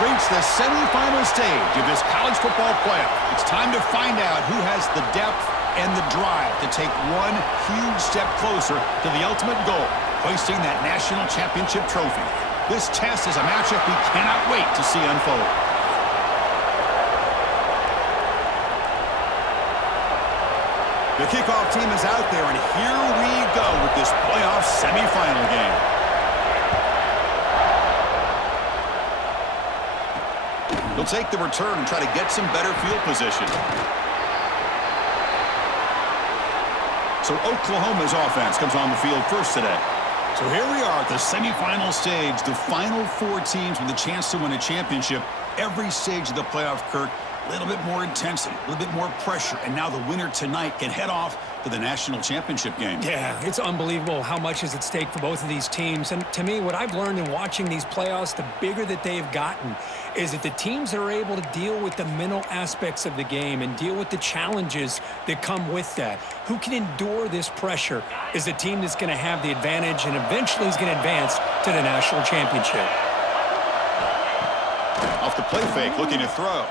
reached the semifinal stage of this college football playoff. It's time to find out who has the depth and the drive to take one huge step closer to the ultimate goal, hoisting that national championship trophy. This test is a matchup we cannot wait to see unfold. The kickoff team is out there, and here we go with this playoff semifinal game. They'll take the return and try to get some better field position. So Oklahoma's offense comes on the field first today. So here we are at the semifinal stage, the final four teams with a chance to win a championship. Every stage of the playoff, Kirk, a little bit more intensity, a little bit more pressure, and now the winner tonight can head off to the national championship game. Yeah, it's unbelievable how much is at stake for both of these teams. And to me, what I've learned in watching these playoffs, the bigger that they've gotten, is that the teams that are able to deal with the mental aspects of the game and deal with the challenges that come with that, who can endure this pressure, is the team that's going to have the advantage and eventually is going to advance to the national championship. Off the play fake, looking to throw.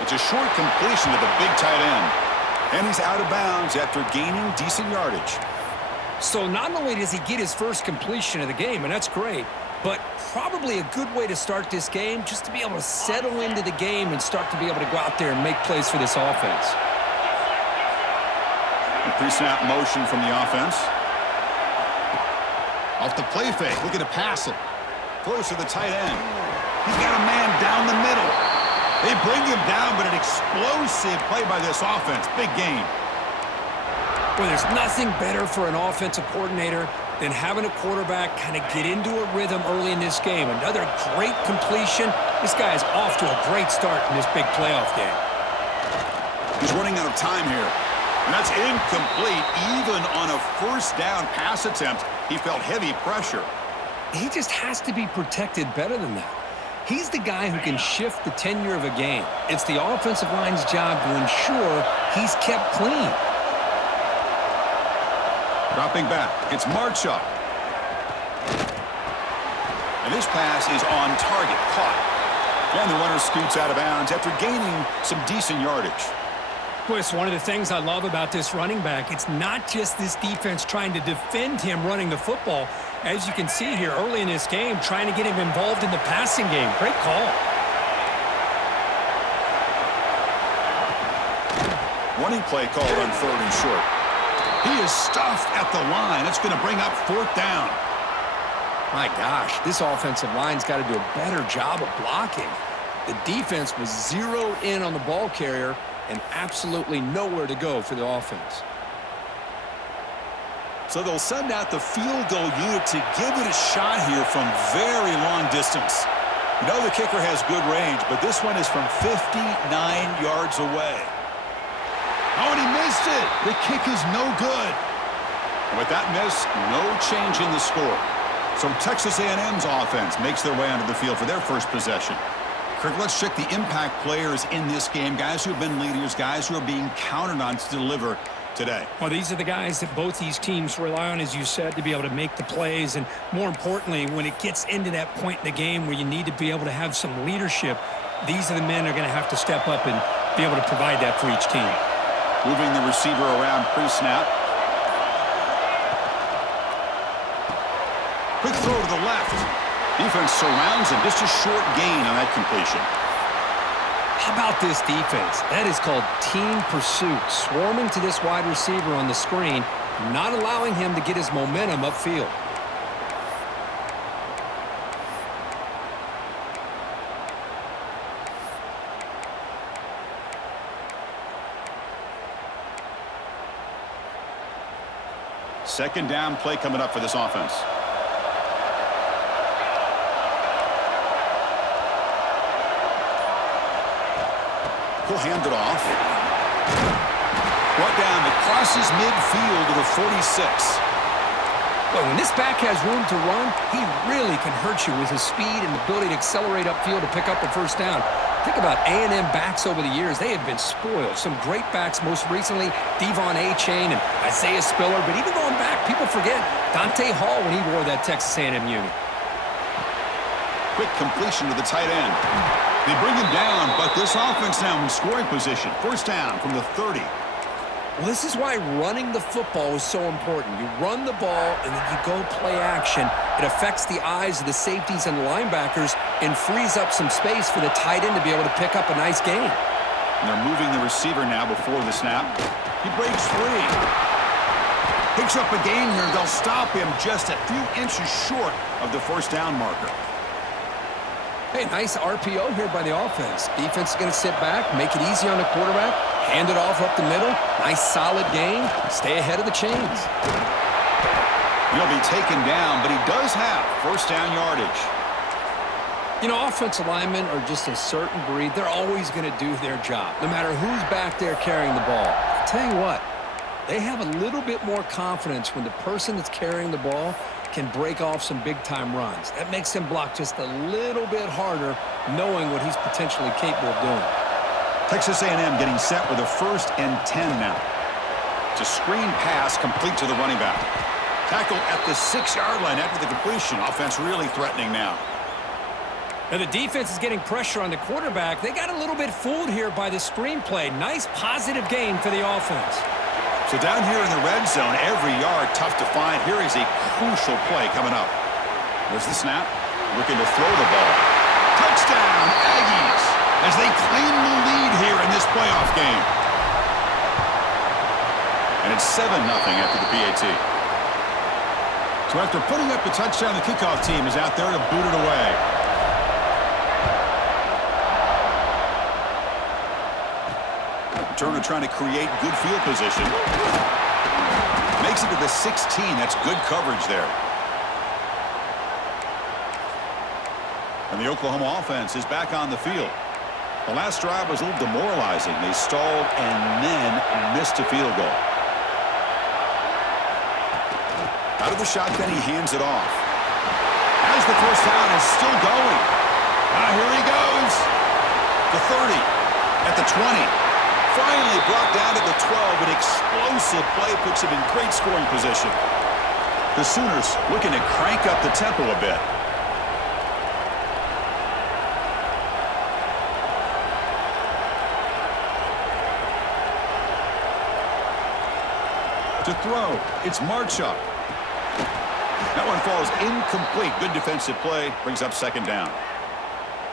It's a short completion to the big tight end. And he's out of bounds after gaining decent yardage. So not only does he get his first completion of the game, and that's great, but probably a good way to start this game, just to be able to settle into the game and start to be able to go out there and make plays for this offense. Pre-snap motion from the offense. Off the play fake, looking to pass it. Close to the tight end. He's got a man down the middle. They bring him down, but an explosive play by this offense. Big gain. Well, there's nothing better for an offensive coordinator than having a quarterback kind of get into a rhythm early in this game. Another great completion. This guy is off to a great start in this big playoff game. He's running out of time here. And that's incomplete. Even on a first down pass attempt, he felt heavy pressure. He just has to be protected better than that. He's the guy who can shift the tenure of a game. It's the offensive line's job to ensure he's kept clean. Dropping back, it's Marchuk. And this pass is on target, caught. And the runner scoots out of bounds after gaining some decent yardage. Well, it's one of the things I love about this running back. It's not just this defense trying to defend him running the football. As you can see here early in this game, trying to get him involved in the passing game. Great call. Running play called on 3rd and short. He is stuffed at the line. It's going to bring up 4th down. My gosh, this offensive line's got to do a better job of blocking. The defense was zeroed in on the ball carrier and absolutely nowhere to go for the offense. So they'll send out the field goal unit to give it a shot here from very long distance. You know the kicker has good range, but this one is from 59 yards away. Oh, and he missed it. The kick is no good. And with that miss, no change in the score. So Texas A&M's offense makes their way onto the field for their first possession. Kirk, let's check the impact players in this game, guys who have been leaders, guys who are being counted on to deliver today. Well, these are the guys that both these teams rely on, as you said, to be able to make the plays. And more importantly, when it gets into that point in the game where you need to be able to have some leadership, these are the men who are going to have to step up and be able to provide that for each team. Moving the receiver around pre-snap. Quick throw to the left. Defense surrounds him. Just a short gain on that completion. How about this defense? That is called team pursuit. Swarming to this wide receiver on the screen, not allowing him to get his momentum upfield. Second down play coming up for this offense. He'll hand it off. Brought down that crosses midfield to the 46. But when this back has room to run, he really can hurt you with his speed and ability to accelerate upfield to pick up a first down. Think about A&M backs over the years. They have been spoiled. Some great backs, most recently Devon A-Chain and Isaiah Spiller. But even going back, people forget Dante Hall when he wore that Texas A&M uni. quick completion to the tight end. They bring him down, but this offense now in scoring position. First down from the 30. Well, this is why running the football is so important. You run the ball, and then you go play action. It affects the eyes of the safeties and linebackers and frees up some space for the tight end to be able to pick up a nice gain. And they're moving the receiver now before the snap. He breaks free. Picks up a gain here. They'll stop him just a few inches short of the first down marker. Hey, nice RPO here by the offense. Defense is going to sit back, make it easy on the quarterback, hand it off up the middle. Nice solid gain. Stay ahead of the chains. He'll be taken down, but he does have first down yardage. You know, offensive linemen are just a certain breed. They're always going to do their job, no matter who's back there carrying the ball. I'll tell you what, they have a little bit more confidence when the person that's carrying the ball can break off some big-time runs. That makes him block just a little bit harder, knowing what he's potentially capable of doing. Texas A&M getting set with a 1st and 10 now. It's a screen pass complete to the running back. Tackle at the 6-yard line after the completion. Offense really threatening now. Now the defense is getting pressure on the quarterback. They got a little bit fooled here by the screenplay. Nice positive gain for the offense. So down here in the red zone, every yard tough to find. Here is a crucial play coming up. There's the snap. Looking to throw the ball. Touchdown, Aggies, as they claim the lead here in this playoff game. And it's 7-0 after the PAT. So after putting up the touchdown, the kickoff team is out there to boot it away. Turner trying to create good field position. Makes it to the 16. That's good coverage there. And the Oklahoma offense is back on the field. The last drive was a little demoralizing. They stalled and then missed a field goal. Out of the shotgun, he hands it off. As the first down is still going. Here he goes. The 30 at the 20. Finally brought down to the 12. An explosive play puts him in great scoring position. The Sooners looking to crank up the tempo a bit. To throw, it's Marchuk. That one falls incomplete. Good defensive play. Brings up second down.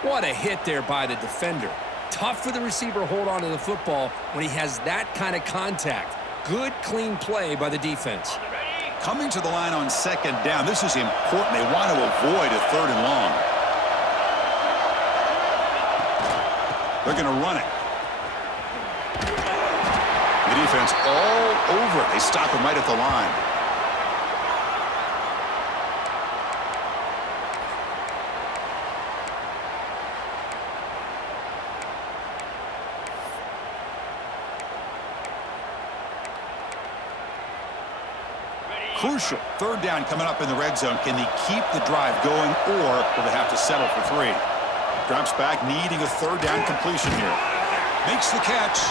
What a hit there by the defender. Tough for the receiver to hold on to the football when he has that kind of contact. Good, clean play by the defense. Coming to the line on second down. This is important. They want to avoid a 3rd and long. They're going to run it. The defense all over it. They stop him right at the line. Crucial 3rd down coming up in the red zone. Can they keep the drive going, or will they have to settle for 3? Drops back, needing a 3rd down completion here. Makes the catch.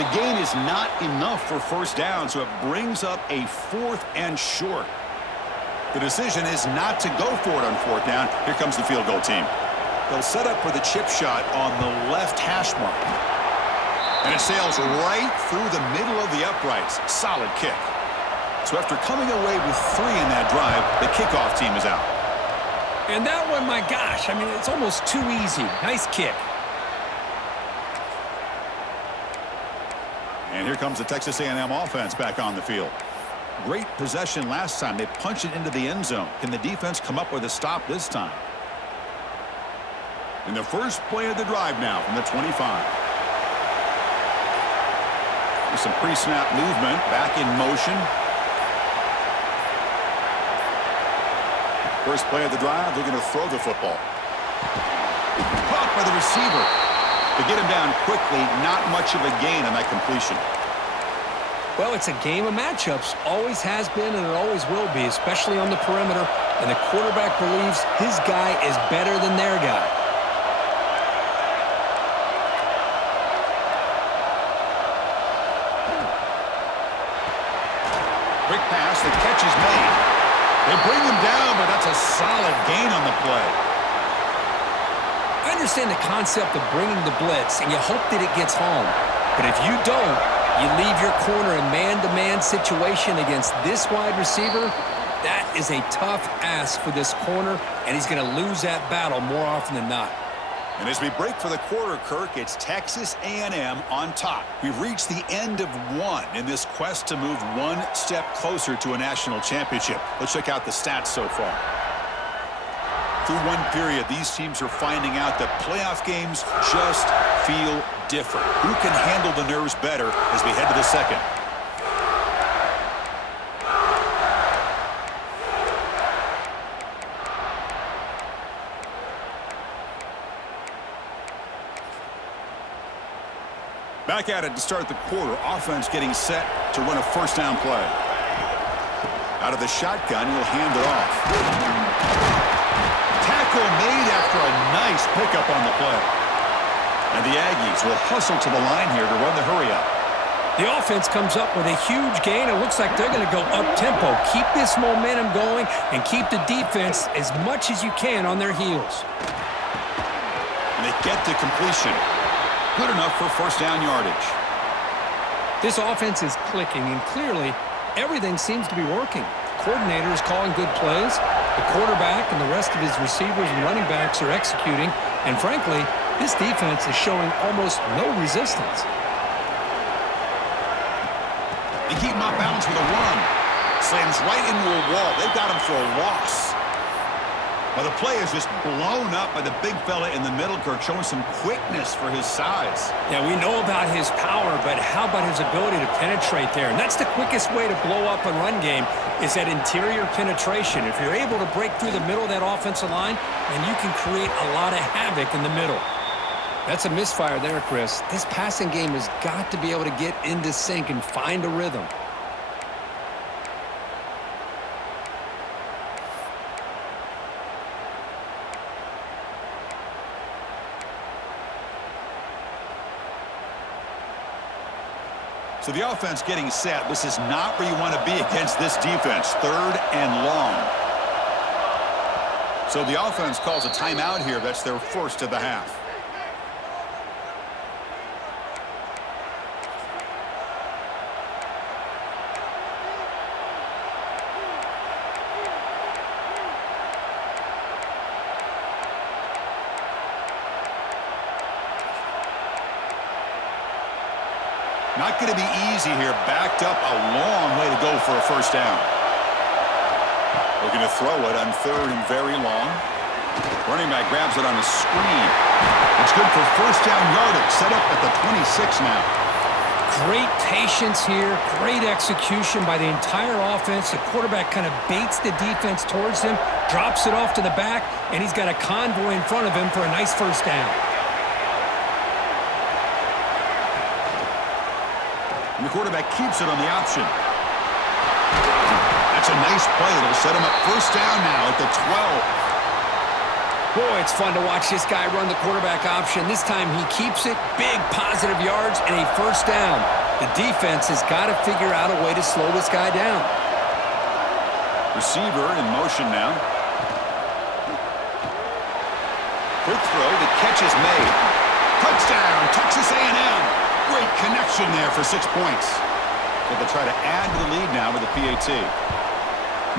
The gain is not enough for first down, so it brings up a 4th and short. The decision is not to go for it on 4th down. Here comes the field goal team. They'll set up for the chip shot on the left hash mark. And it sails right through the middle of the uprights. Solid kick. So after coming away with 3 in that drive, the kickoff team is out. And that one, my gosh, I mean, it's almost too easy. Nice kick. And here comes the Texas A&M offense back on the field. Great possession last time. They punched it into the end zone. Can the defense come up with a stop this time? In the first play of the drive now from the 25. With some pre-snap movement, back in motion. First play of the drive, they're going to throw the football. Caught by the receiver. To get him down quickly, not much of a gain on that completion. Well, it's a game of matchups. Always has been and it always will be, especially on the perimeter. And the quarterback believes his guy is better than their guy. Quick pass, the catch is made. They bring him down, but that's a solid gain on the play. I understand the concept of bringing the blitz, and you hope that it gets home. But if you don't, you leave your corner in man-to-man situation against this wide receiver. That is a tough ask for this corner, and he's going to lose that battle more often than not. And as we break for the quarter, Kirk, it's Texas A&M on top. We've reached the end of one in this quest to move one step closer to a national championship. Let's check out the stats so far. Through one period, these teams are finding out that playoff games just feel different. Who can handle the nerves better as we head to the second? Back at it to start the quarter. Offense getting set to run a first down play. Out of the shotgun, he'll hand it off. Tackle made after a nice pickup on the play. And the Aggies will hustle to the line here to run the hurry-up. The offense comes up with a huge gain. It looks like they're going to go up-tempo. Keep this momentum going and keep the defense as much as you can on their heels. And they get the completion. Good enough for first down yardage. This offense is clicking, and clearly everything seems to be working. Coordinator is calling good plays. The quarterback and the rest of his receivers and running backs are executing. And frankly, this defense is showing almost no resistance. They keep him off balance with a run. Slams right into a wall. They've got him for a loss. Well, the play is just blown up by the big fella in the middle, Kirk, showing some quickness for his size. Yeah, we know about his power, but how about his ability to penetrate there? And that's the quickest way to blow up a run game is that interior penetration. If you're able to break through the middle of that offensive line, then you can create a lot of havoc in the middle. That's a misfire there, Chris. This passing game has got to be able to get into sync and find a rhythm. So the offense getting set. This is not where you want to be against this defense. Third and long. So the offense calls a timeout here. That's their first of the half. Not going to be easy here. Backed up a long way to go for a first down. Looking to throw it on third and very long. Running back grabs it on a screen. It's good for first down yardage. Set up at the 26 now. Great patience here. Great execution by the entire offense. The quarterback kind of baits the defense towards him, drops it off to the back, and he's got a convoy in front of him for a nice first down. And the quarterback keeps it on the option. That's a nice play. It'll set him up first down now at the 12. Boy, it's fun to watch this guy run the quarterback option. This time he keeps it. Big positive yards and a first down. The defense has got to figure out a way to slow this guy down. Receiver in motion now. Quick throw. The catch is made. Touchdown, Texas A&M. Great connection there for 6 points. So they'll try to add to the lead now with the PAT.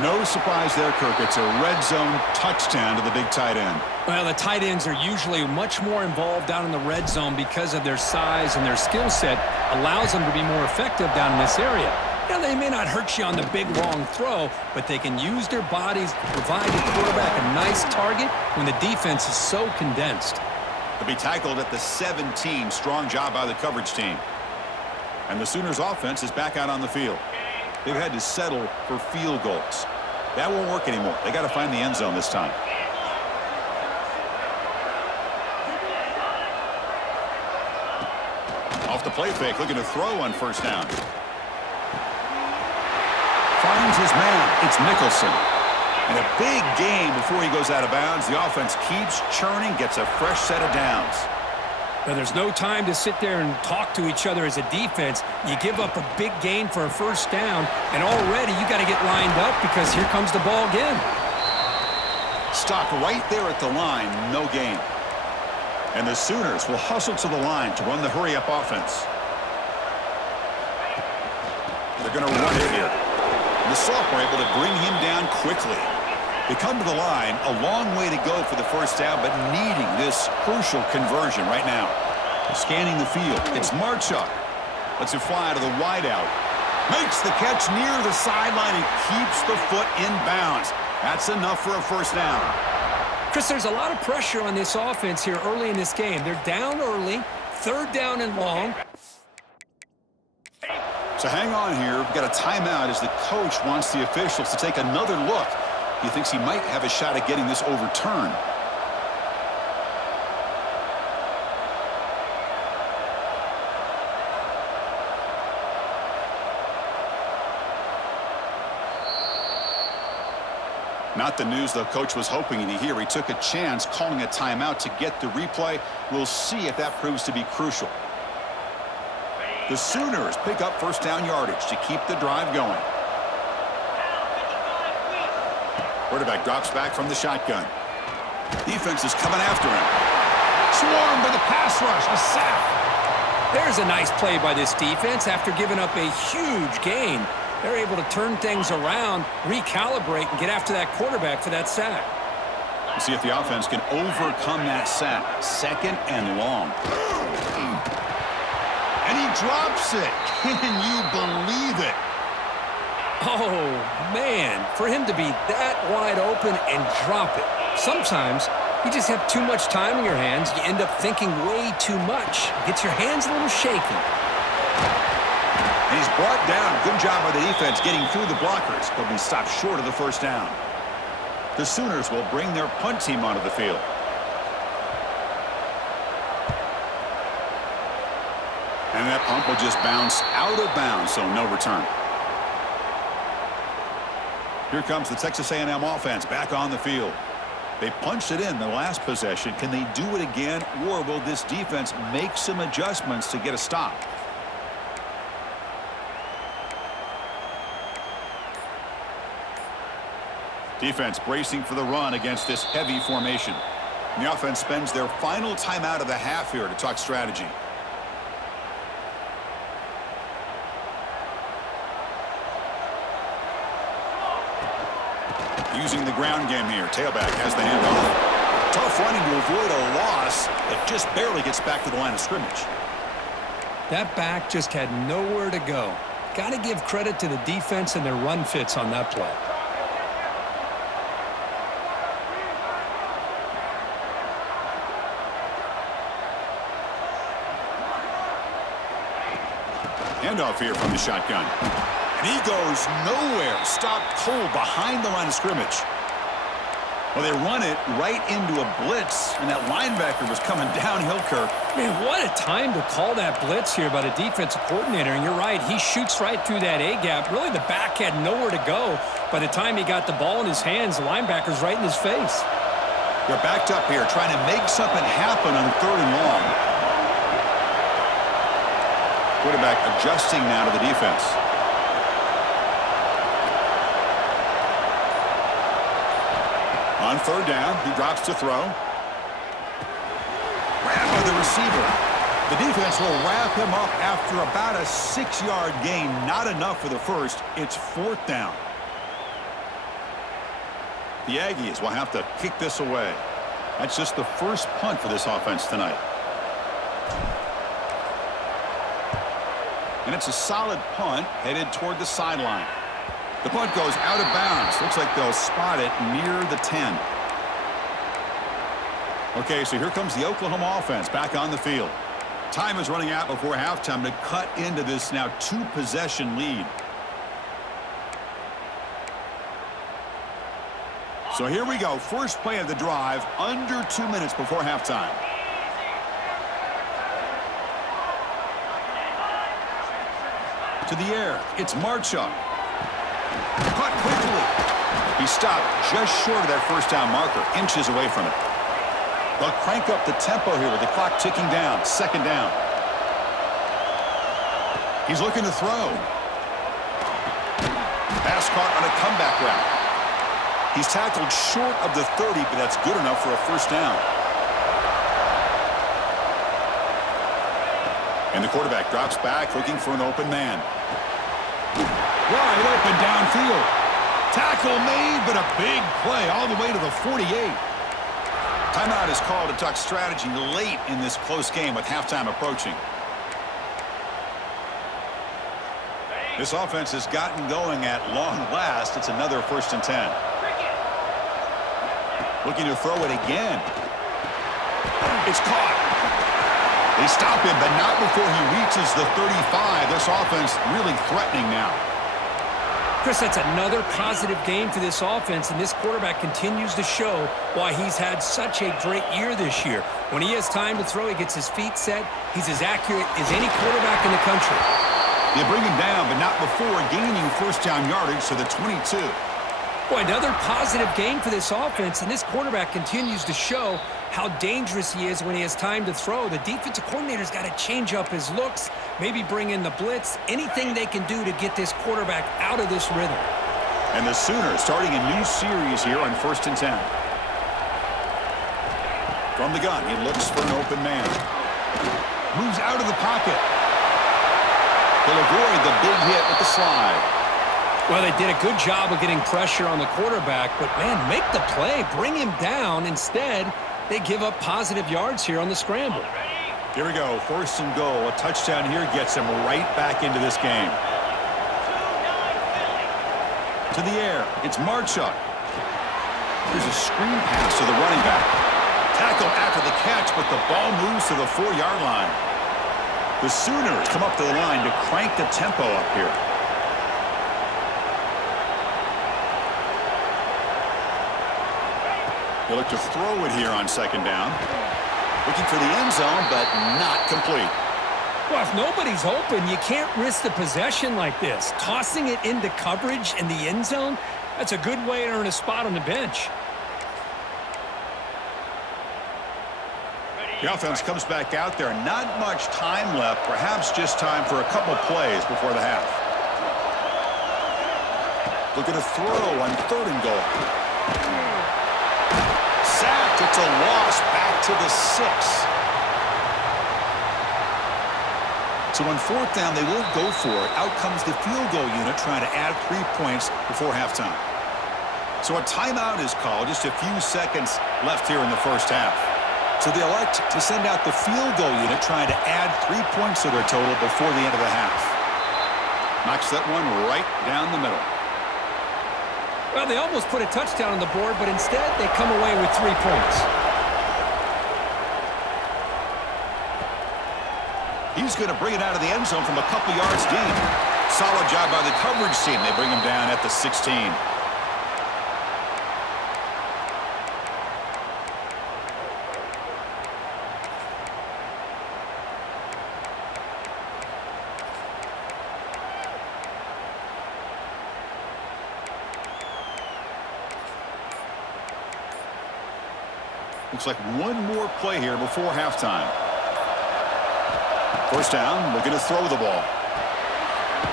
No surprise there, Kirk. It's a red zone touchdown to the big tight end. Well, the tight ends are usually much more involved down in the red zone because of their size, and their skill set allows them to be more effective down in this area. Now, they may not hurt you on the big, long throw, but they can use their bodies to provide the quarterback a nice target when the defense is so condensed. To be tackled at the 17. Strong job by the coverage team. And the Sooners offense is back out on the field. They've had to settle for field goals. That won't work anymore. They got to find the end zone this time. Off the play fake, looking to throw on first down. Finds his man. It's Nicholson. And a big game before he goes out of bounds. The offense keeps churning, gets a fresh set of downs. Now, there's no time to sit there and talk to each other as a defense. You give up a big gain for a first down, and already you got to get lined up because here comes the ball again. Stop right there at the line, no gain. And the Sooners will hustle to the line to run the hurry-up offense. They're going to run it here. And the sophomore able to bring him down quickly. They come to the line, a long way to go for the first down, but needing this crucial conversion right now. Scanning the field, it's Marchuk. Lets it fly to the wideout. Makes the catch near the sideline and keeps the foot in bounds. That's enough for a first down. Chris, there's a lot of pressure on this offense here early in this game. They're down early, third down and long. So hang on here. We've got a timeout as the coach wants the officials to take another look. He thinks he might have a shot at getting this overturned. Not the news the coach was hoping to hear. He took a chance calling a timeout to get the replay. We'll see if that proves to be crucial. The Sooners pick up first down yardage to keep the drive going. Quarterback drops back from the shotgun. Defense is coming after him. Swarmed by the pass rush. A sack. There's a nice play by this defense. After giving up a huge gain, they're able to turn things around, recalibrate, and get after that quarterback for that sack. We'll see if the offense can overcome that sack. Second and long. And he drops it. Can you believe it? Oh, man, for him to be that wide open and drop it. Sometimes you just have too much time in your hands. You end up thinking way too much. Gets your hands a little shaky. And he's brought down. Good job by the defense getting through the blockers. But we stopped short of the first down. The Sooners will bring their punt team onto the field. And that punt will just bounce out of bounds, so no return. Here comes the Texas A&M offense back on the field. They punched it in the last possession. Can they do it again, or will this defense make some adjustments to get a stop? Defense bracing for the run against this heavy formation. And the offense spends their final timeout of the half here to talk strategy. Using the ground game here. Tailback has the handoff. Tough running to avoid a loss that just barely gets back to the line of scrimmage. That back just had nowhere to go. Got to give credit to the defense and their run fits on that play. Handoff here from the shotgun. And he goes nowhere. Stopped cold behind the line of scrimmage. Well, they run it right into a blitz, and that linebacker was coming downhill, Kirk. Man, what a time to call that blitz here by the defensive coordinator. And you're right, he shoots right through that A-gap. Really, the back had nowhere to go. By the time he got the ball in his hands, the linebacker's right in his face. They're backed up here trying to make something happen on third and long. Quarterback adjusting now to the defense. On third down, he drops to throw. Grabbed by the receiver. The defense will wrap him up after about a 6-yard gain. Not enough for the first. It's fourth down. The Aggies will have to kick this away. That's just the first punt for this offense tonight. And it's a solid punt headed toward the sideline. The punt goes out of bounds. Looks like they'll spot it near the 10. Okay, so here comes the Oklahoma offense back on the field. Time is running out before halftime to cut into this now 2-possession lead. So here we go. First play of the drive, under 2 minutes before halftime. To the air, it's Marchuk. Cut quickly. He stopped just short of that first down marker, inches away from it. They'll crank up the tempo here with the clock ticking down. Second down. He's looking to throw. Pass caught on a comeback route. He's tackled short of the 30, but that's good enough for a first down. And the quarterback drops back looking for an open man. Wide open downfield. Tackle made, but a big play all the way to the 48. Timeout is called to talk strategy late in this close game with halftime approaching. This offense has gotten going at long last. It's another 1st and 10. Looking to throw it again. It's caught. They stop him, but not before he reaches the 35. This offense really threatening now. Chris, that's another positive game for this offense, and this quarterback continues to show why he's had such a great year this year. When he has time to throw, he gets his feet set. He's as accurate as any quarterback in the country. They bring him down, but not before gaining 1st down yardage to the 22. Boy, another positive game for this offense, and this quarterback continues to show how dangerous he is when he has time to throw. The defensive coordinator's got to change up his looks, maybe bring in the blitz, anything they can do to get this quarterback out of this rhythm. And the Sooners starting a new series here on 1st and 10. From the gun, he looks for an open man. Moves out of the pocket. He'll avoid the big hit with the slide. Well, they did a good job of getting pressure on the quarterback, but, man, make the play. Bring him down. Instead, they give up positive yards here on the scramble. Here we go. 1st and goal. A touchdown here gets him right back into this game. To the air. It's Marchuk. Here's a screen pass to the running back. Tackled after the catch, but the ball moves to the 4-yard line. The Sooners come up to the line to crank the tempo up here. They look to throw it here on 2nd down. Looking for the end zone, but not complete. Well, if nobody's open, you can't risk the possession like this. Tossing it into coverage in the end zone, that's a good way to earn a spot on the bench. The offense comes back out there. Not much time left. Perhaps just time for a couple plays before the half. Looking to throw on 3rd and goal. Sacked. It's a loss back to the 6. So on 4th down, they will go for it. Out comes the field goal unit trying to add 3 points before halftime. So a timeout is called. Just a few seconds left here in the 1st half. So they elect to send out the field goal unit trying to add 3 points to their total before the end of the half. Knocks that one right down the middle. Well, they almost put a touchdown on the board, but instead they come away with 3 points. He's going to bring it out of the end zone from a couple yards deep. Solid job by the coverage team. They bring him down at the 16. Looks like one more play here before halftime. 1st down, looking to throw the ball.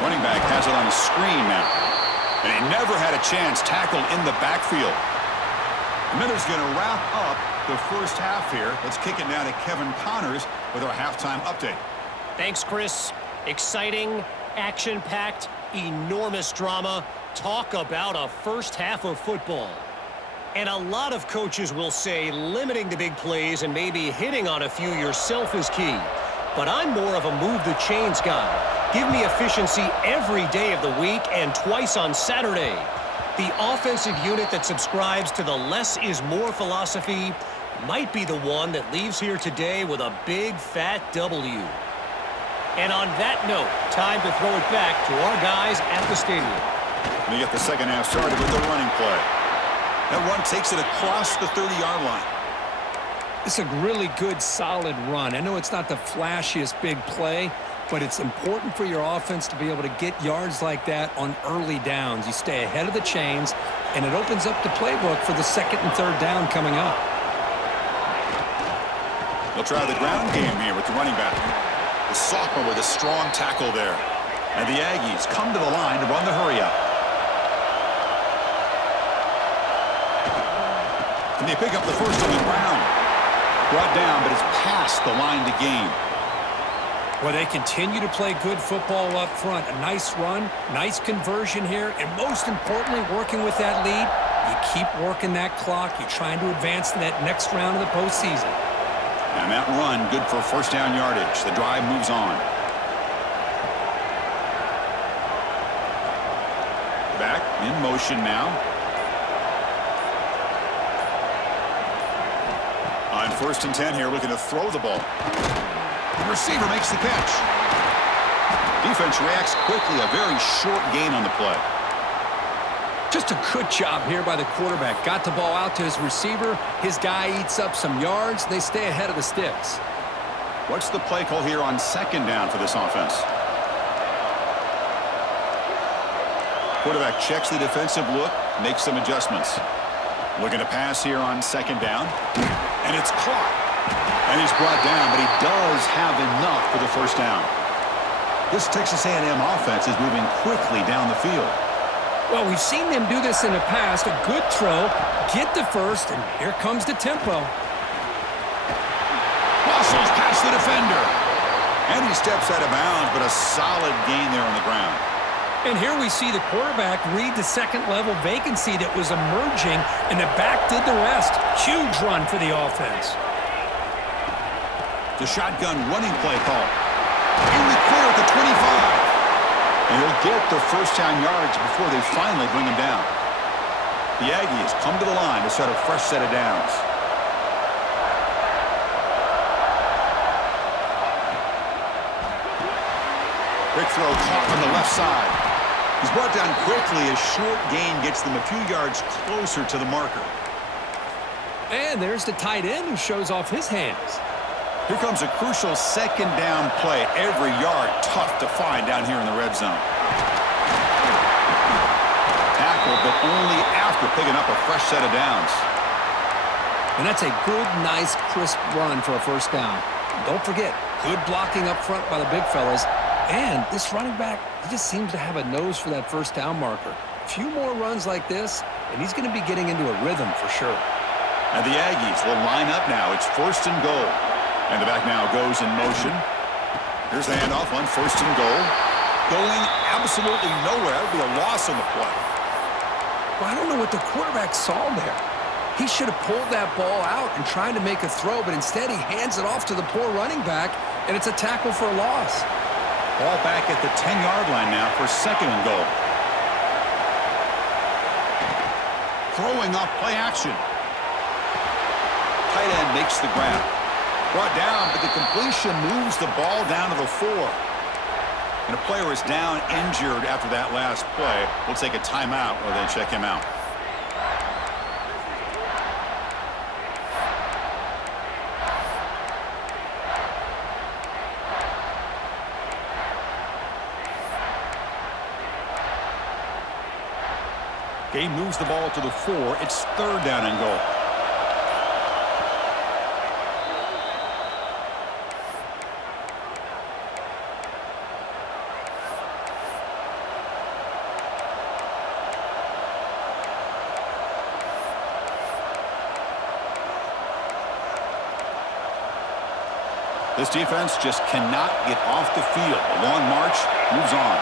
Running back has it on a screen now. And he never had a chance tackled in the backfield. The Miners going to wrap up the 1st half here. Let's kick it now to Kevin Connors with our halftime update. Thanks, Chris. Exciting, action-packed, enormous drama. Talk about a 1st half of football. And a lot of coaches will say limiting the big plays and maybe hitting on a few yourself is key. But I'm more of a move the chains guy. Give me efficiency every day of the week and twice on Saturday. The offensive unit that subscribes to the less is more philosophy might be the one that leaves here today with a big fat W. And on that note, time to throw it back to our guys at the stadium. We get the 2nd half started with the running play. That run takes it across the 30-yard line. It's a really good, solid run. I know it's not the flashiest big play, but it's important for your offense to be able to get yards like that on early downs. You stay ahead of the chains, and it opens up the playbook for the 2nd and 3rd down coming up. They'll try the ground game here with the running back. The sophomore with a strong tackle there. And the Aggies come to the line to run the hurry-up. And they pick up the 1st on the ground. Brought down, but it's past the line to gain. Well, they continue to play good football up front. A nice run, nice conversion here, and most importantly, working with that lead, you keep working that clock. You're trying to advance to that next round of the postseason. And that run, good for first down yardage. The drive moves on. Back in motion now. On 1st and 10 here, looking to throw the ball. The receiver makes the catch. Defense reacts quickly. A very short gain on the play. Just a good job here by the quarterback. Got the ball out to his receiver. His guy eats up some yards. They stay ahead of the sticks. What's the play call here on 2nd down for this offense? Quarterback checks the defensive look, makes some adjustments. Looking to pass here on 2nd down. And it's caught. And he's brought down, but he does have enough for the first down. This Texas A&M offense is moving quickly down the field. Well, we've seen them do this in the past. A good throw, get the first, and here comes the tempo. Muscles past the defender. And he steps out of bounds, but a solid gain there on the ground. And here we see the quarterback read the second-level vacancy that was emerging, and the back did the rest. Huge run for the offense. The shotgun running play call. In the clear at the 25. And he'll get the first down yards before they finally bring him down. The Aggies come to the line to set a fresh set of downs. Quick throw caught on the left side. He's brought down quickly. A short gain gets them a few yards closer to the marker. And there's the tight end who shows off his hands. Here comes a crucial 2nd down play. Every yard tough to find down here in the red zone. Tackle, but only after picking up a fresh set of downs. And that's a good, nice, crisp run for a first down. Don't forget, good blocking up front by the big fellas. And this running back, he just seems to have a nose for that first down marker. A few more runs like this, and he's going to be getting into a rhythm for sure. And the Aggies will line up now. It's 1st and goal. And the back now goes in motion. Here's the handoff on 1st and goal. Going absolutely nowhere. That would be a loss on the play. Well, I don't know what the quarterback saw there. He should have pulled that ball out and tried to make a throw, but instead he hands it off to the poor running back, and it's a tackle for a loss. Ball back at the 10-yard line now for 2nd and goal. Throwing off play action. Tight end makes the grab. Brought down, but the completion moves the ball down to the 4. And a player is down injured after that last play. We'll take a timeout or then check him out. Game moves the ball to the 4. It's 3rd down and goal. This defense just cannot get off the field. A long march moves on.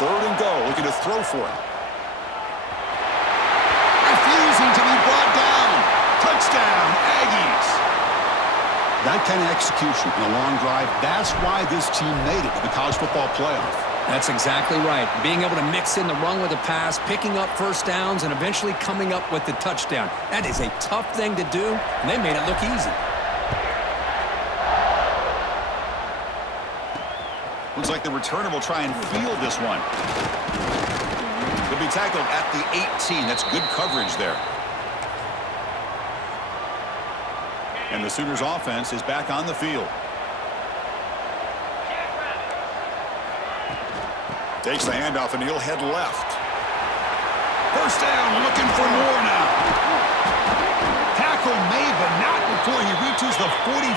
3rd and goal, looking to throw for it. Refusing to be brought down. Touchdown, Aggies. That kind of execution in a long drive, that's why this team made it to the college football playoff. That's exactly right. Being able to mix in the run with the pass, picking up first downs, and eventually coming up with the touchdown. That is a tough thing to do, and they made it look easy. Looks like the returner will try and field this one. He'll be tackled at the 18. That's good coverage there. And the Sooners offense is back on the field. Takes the handoff and he'll head left. First down, looking for more now. Tackle made, but not before he reaches the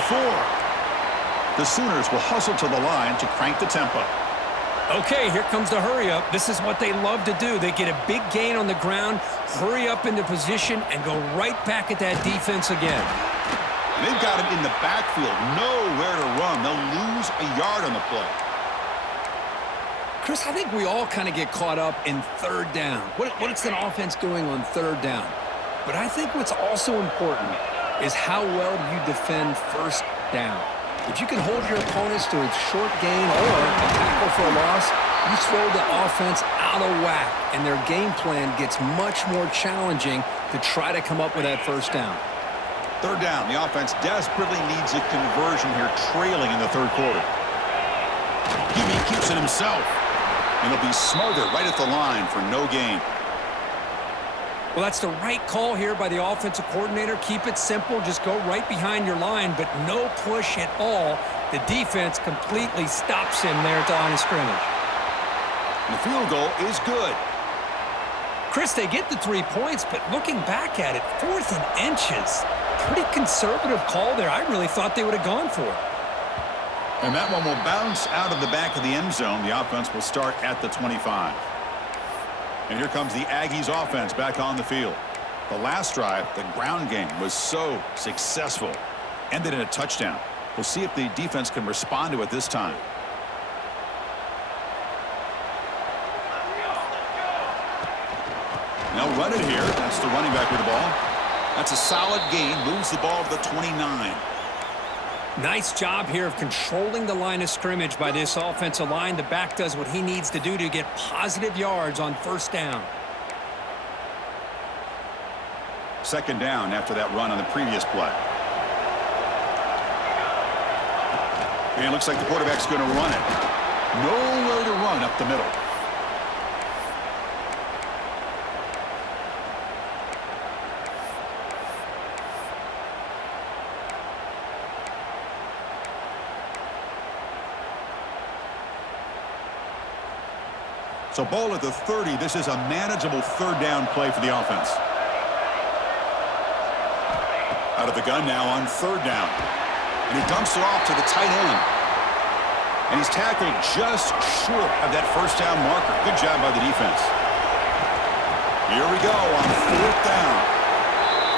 44. The Sooners will hustle to the line to crank the tempo. Okay, here comes the hurry up. This is what they love to do. They get a big gain on the ground, hurry up into position, and go right back at that defense again. And they've got him in the backfield, nowhere to run. They'll lose a yard on the play. Chris, I think we all kind of get caught up in third down. What's an offense doing on third down? But I think what's also important is how well you defend first down. If you can hold your opponents to a short gain or a tackle for a loss, you throw the offense out of whack, and their game plan gets much more challenging to try to come up with that first down. Third down, the offense desperately needs a conversion here, trailing in the third quarter. QB keeps it himself, and he'll be smothered right at the line for no gain. Well, that's the right call here by the offensive coordinator. Keep it simple. Just go right behind your line, but no push at all. The defense completely stops him there at the line of scrimmage. And the field goal is good. Chris, they get the 3 points, but looking back at it, 4th and inches. Pretty conservative call there. I really thought they would have gone for it. And that one will bounce out of the back of the end zone. The offense will start at the 25. And here comes the Aggies offense back on the field. The last drive, the ground game, was so successful. Ended in a touchdown. We'll see if the defense can respond to it this time. Now run it here. That's the running back with the ball. That's a solid gain. Moves the ball to the 29. Nice job here of controlling the line of scrimmage by this offensive line. The back does what he needs to do to get positive yards on first down. Second down after that run on the previous play. And it looks like the quarterback's going to run it. Nowhere to run up the middle. So ball at the 30. This is a manageable third down play for the offense. Out of the gun now on third down. And he dumps it off to the tight end. And he's tackled just short of that first down marker. Good job by the defense. Here we go on fourth down.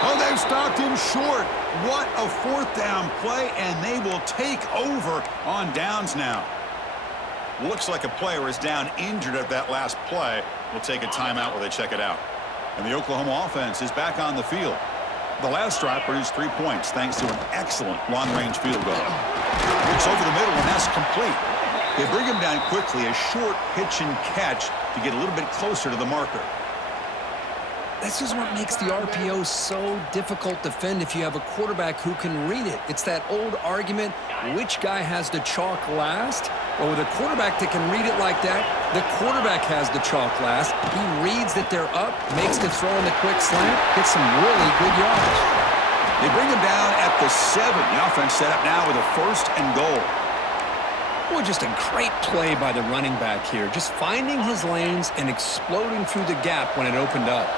Oh, they've stopped him short. What a fourth down play, and they will take over on downs now. Looks like a player is down injured at that last play. We'll take a timeout while they check it out. And the Oklahoma offense is back on the field. The last drive produced 3 points thanks to an excellent long-range field goal. It's over the middle, and that's complete. They bring him down quickly, a short pitch and catch to get a little bit closer to the marker. This is what makes the RPO so difficult to defend if you have a quarterback who can read it. It's that old argument, which guy has the chalk last? Well, with a quarterback that can read it like that, the quarterback has the chalk last. He reads that they're up, makes the throw in the quick slant, gets some really good yards. They bring him down at the 7. The offense set up now with a 1st and goal. Boy, just a great play by the running back here. Just finding his lanes and exploding through the gap when it opened up.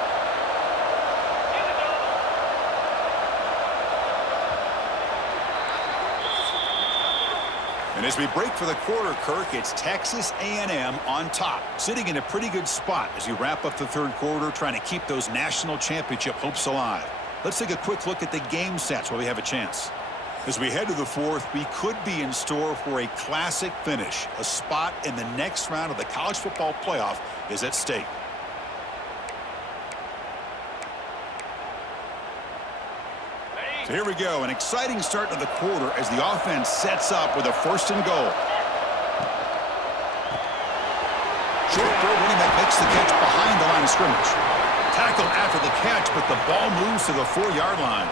And as we break for the quarter, Kirk, it's Texas A&M on top, sitting in a pretty good spot as you wrap up the third quarter, trying to keep those national championship hopes alive. Let's take a quick look at the game sets while we have a chance. As we head to the fourth, we could be in store for a classic finish. A spot in the next round of the college football playoff is at stake. So here we go, an exciting start to the quarter as the offense sets up with a 1st and goal. Short throw, running back makes the catch behind the line of scrimmage. Tackled after the catch, but the ball moves to the 4-yard line.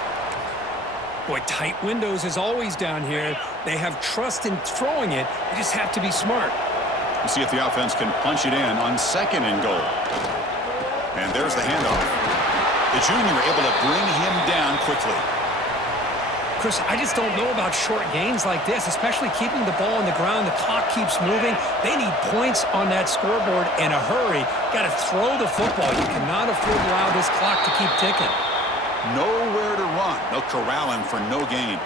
Boy, tight windows as always down here. They have trust in throwing it. You just have to be smart. We'll see if the offense can punch it in on 2nd and goal. And there's the handoff. The junior able to bring him down quickly. Chris, I just don't know about short gains like this, especially keeping the ball on the ground. The clock keeps moving. They need points on that scoreboard in a hurry. Got to throw the football. You cannot afford to allow this clock to keep ticking. Nowhere to run. They'll corral him for no gain.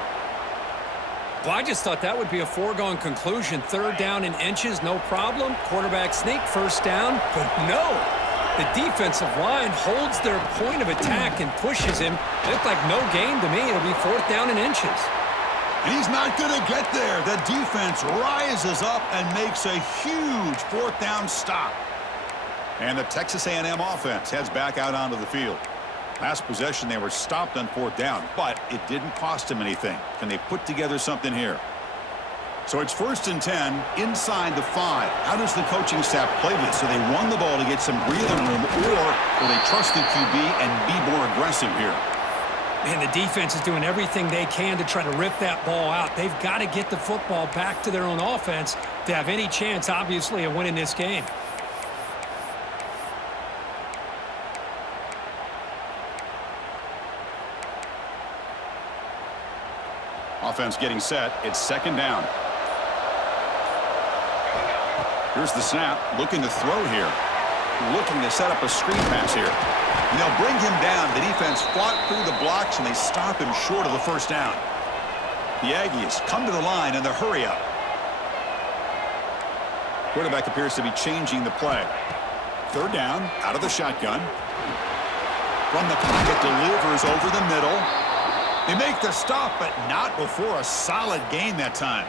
Well, I just thought that would be a foregone conclusion. 3rd down in inches, no problem. Quarterback sneak, 1st down, but no. The defensive line holds their point of attack and pushes him. It looked like no gain to me. It'll be 4th down and inches. And he's not going to get there. The defense rises up and makes a huge 4th down stop. And the Texas A&M offense heads back out onto the field. Last possession, they were stopped on 4th down, but it didn't cost them anything. Can they put together something here? So it's 1st and 10 inside the 5. How does the coaching staff play this? So they run the ball to get some breathing room, or will they trust the QB and be more aggressive here? And the defense is doing everything they can to try to rip that ball out. They've got to get the football back to their own offense to have any chance, obviously, of winning this game. Offense getting set. It's 2nd down. Here's the snap. Looking to throw here. Looking to set up a screen pass here. And they'll bring him down. The defense fought through the blocks, and they stop him short of the 1st down. The Aggies come to the line in the hurry up. Quarterback appears to be changing the play. 3rd down, out of the shotgun. From the pocket, delivers over the middle. They make the stop, but not before a solid gain that time.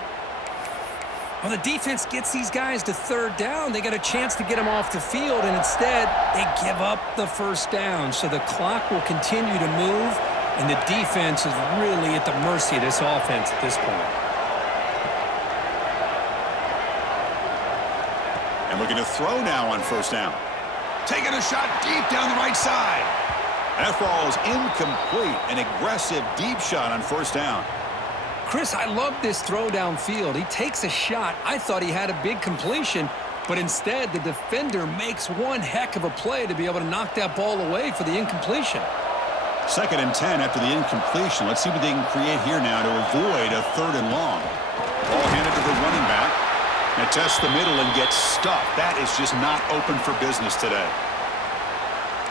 Well, the defense gets these guys to 3rd down. They got a chance to get them off the field, and instead they give up the 1st down. So the clock will continue to move, and the defense is really at the mercy of this offense at this point. And looking to throw now on 1st down. Taking a shot deep down the right side. That ball is incomplete. An aggressive deep shot on 1st down. Chris, I love this throw downfield. He takes a shot. I thought he had a big completion, but instead the defender makes one heck of a play to be able to knock that ball away for the incompletion. 2nd and 10 after the incompletion. Let's see what they can create here now to avoid a 3rd and long. Ball handed to the running back. Now test the middle and get stuffed. That is just not open for business today.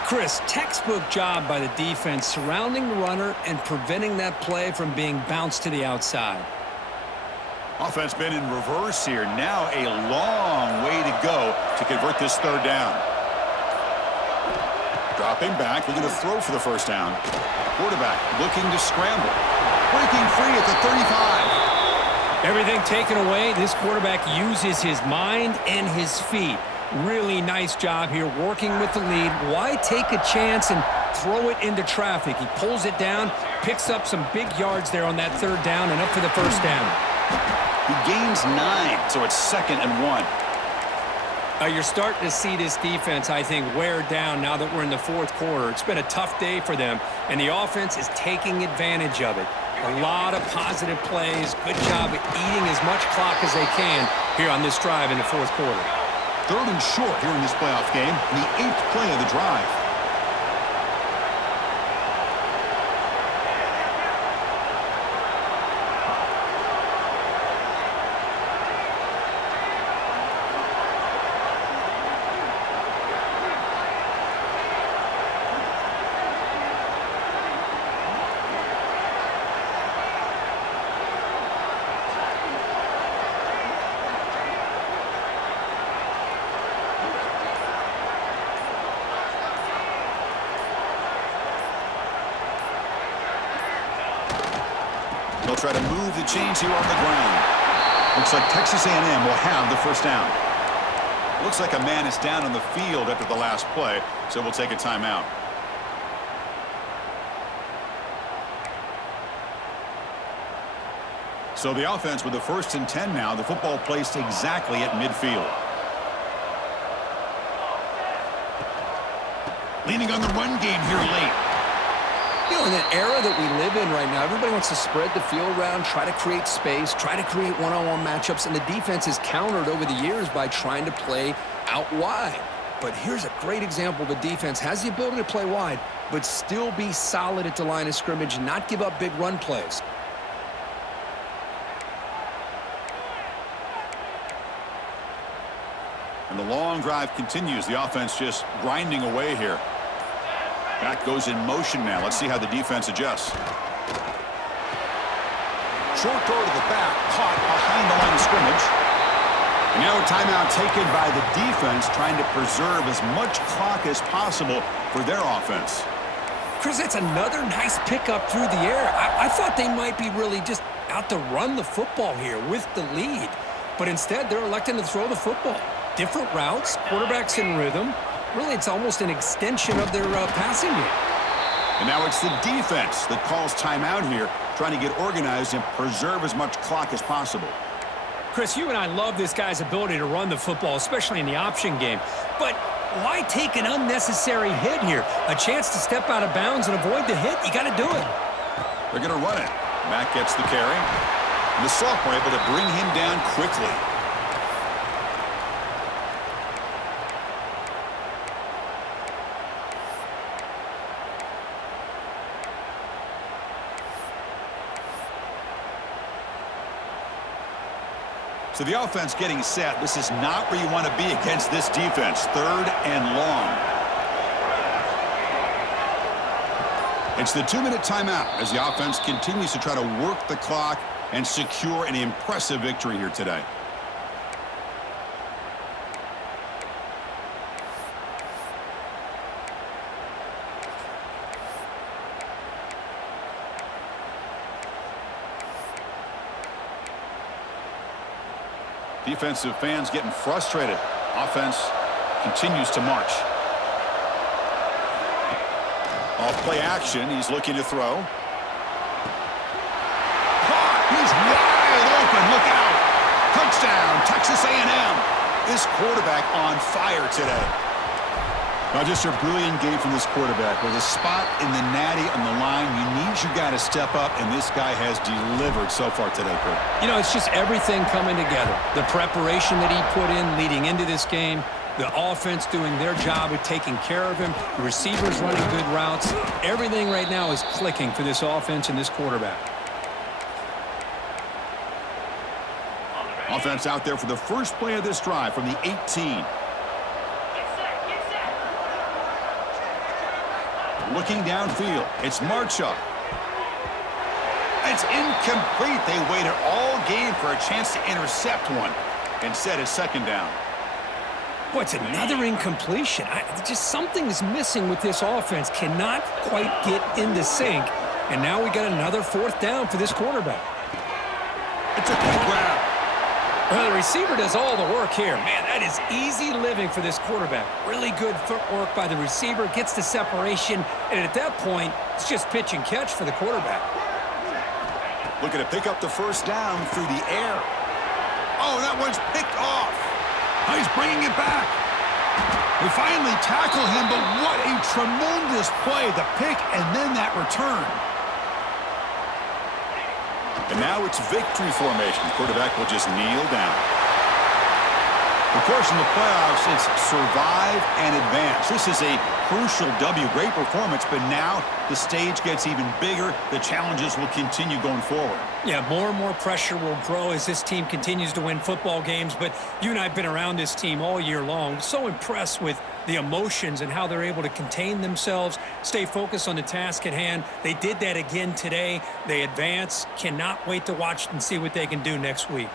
Chris, textbook job by the defense surrounding the runner and preventing that play from being bounced to the outside. Offense been in reverse here. Now a long way to go to convert this 3rd down. Dropping back, looking to throw for the 1st down. Quarterback looking to scramble. Breaking free at the 35. Everything taken away, this quarterback uses his mind and his feet. Really nice job here working with the lead. Why take a chance and throw it into traffic? He pulls it down, picks up some big yards there on that 3rd down, and up for the 1st down. He gains 9, so it's 2nd and 1. You're starting to see this defense, I think, wear down now that we're in the 4th quarter. It's been a tough day for them, and the offense is taking advantage of it. A lot of positive plays. Good job at eating as much clock as they can here on this drive in the 4th quarter. 3rd and short here in this playoff game. The 8th play of the drive. They'll try to move the chains here on the ground. Looks like Texas A&M will have the 1st down. Looks like a man is down on the field after the last play, so we'll take a timeout. So the offense with the 1st and 10 now. The football placed exactly at midfield. Leaning on the run game here late. You know, in that era that we live in right now, everybody wants to spread the field around, try to create space, try to create one-on-one matchups, and the defense has countered over the years by trying to play out wide. But here's a great example of a defense has the ability to play wide, but still be solid at the line of scrimmage, not give up big run plays. And the long drive continues. The offense just grinding away here. Back goes in motion now. Let's see how the defense adjusts. Short throw to the back, caught behind the line of scrimmage. And now a timeout taken by the defense, trying to preserve as much clock as possible for their offense. Chris, that's another nice pickup through the air. I thought they might be really just out to run the football here with the lead. But instead, they're electing to throw the football. Different routes, quarterbacks in rhythm. Really, it's almost an extension of their passing game. And now it's the defense that calls timeout here, trying to get organized and preserve as much clock as possible. Chris, you and I love this guy's ability to run the football, especially in the option game. But why take an unnecessary hit here? A chance to step out of bounds and avoid the hit? You got to do it. They're going to run it. Mack gets the carry. And the sophomore able to bring him down quickly. So the offense getting set. This is not where you want to be against this defense. 3rd and long. It's the 2-minute timeout as the offense continues to try to work the clock and secure an impressive victory here today. Defensive fans getting frustrated. Offense continues to march. Off play action. He's looking to throw. Caught. He's wide open. Look out. Touchdown, Texas A&M. This quarterback on fire today. Now just a brilliant game from this quarterback. With a spot in the natty on the line, you need your guy to step up, and this guy has delivered so far today, Kurt. You know, it's just everything coming together. The preparation that he put in leading into this game, the offense doing their job of taking care of him, the receivers running good routes. Everything right now is clicking for this offense and this quarterback. Offense out there for the first play of this drive from the 18. Looking downfield. It's Marchuk. It's incomplete. They waited all game for a chance to intercept one. Instead, it's 2nd down. Boy, it's another incompletion. Just something is missing with this offense. Cannot quite get into sync. And now we got another 4th down for this quarterback. It's a quick grab. Well, the receiver does all the work here. Man, that is easy living for this quarterback. Really good footwork by the receiver. Gets the separation. And at that point, it's just pitch and catch for the quarterback. Looking to pick up the 1st down through the air. Oh, that one's picked off. Oh, he's bringing it back. They finally tackle him, but what a tremendous play. The pick and then that return. And now it's victory formation. The quarterback will just kneel down. Of course, in the playoffs, it's survive and advance. This is a crucial W. Great performance, but now the stage gets even bigger. The challenges will continue going forward. Yeah, more and more pressure will grow as this team continues to win football games. But you and I have been around this team all year long. So impressed with the emotions and how they're able to contain themselves, stay focused on the task at hand. They did that again today. They advance. Cannot wait to watch and see what they can do next week.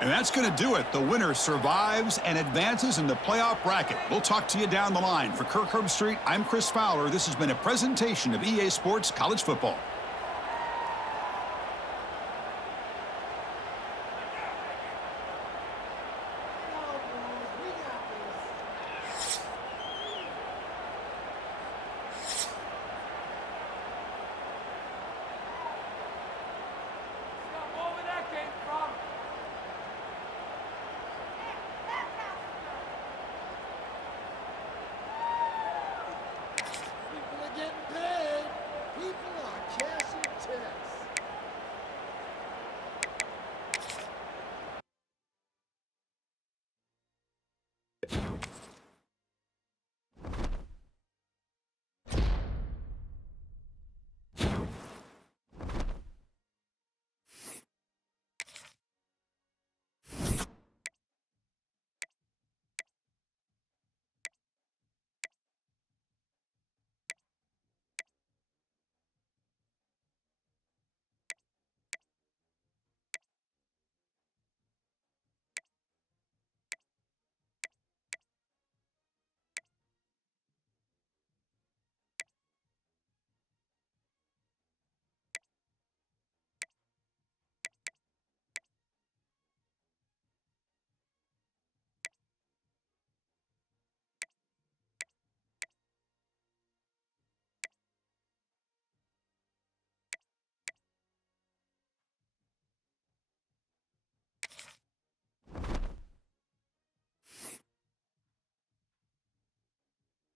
And that's going to do it. The winner survives and advances in the playoff bracket. We'll talk to you down the line. For Kirk Herbstreit, I'm Chris Fowler. This has been a presentation of EA Sports College Football.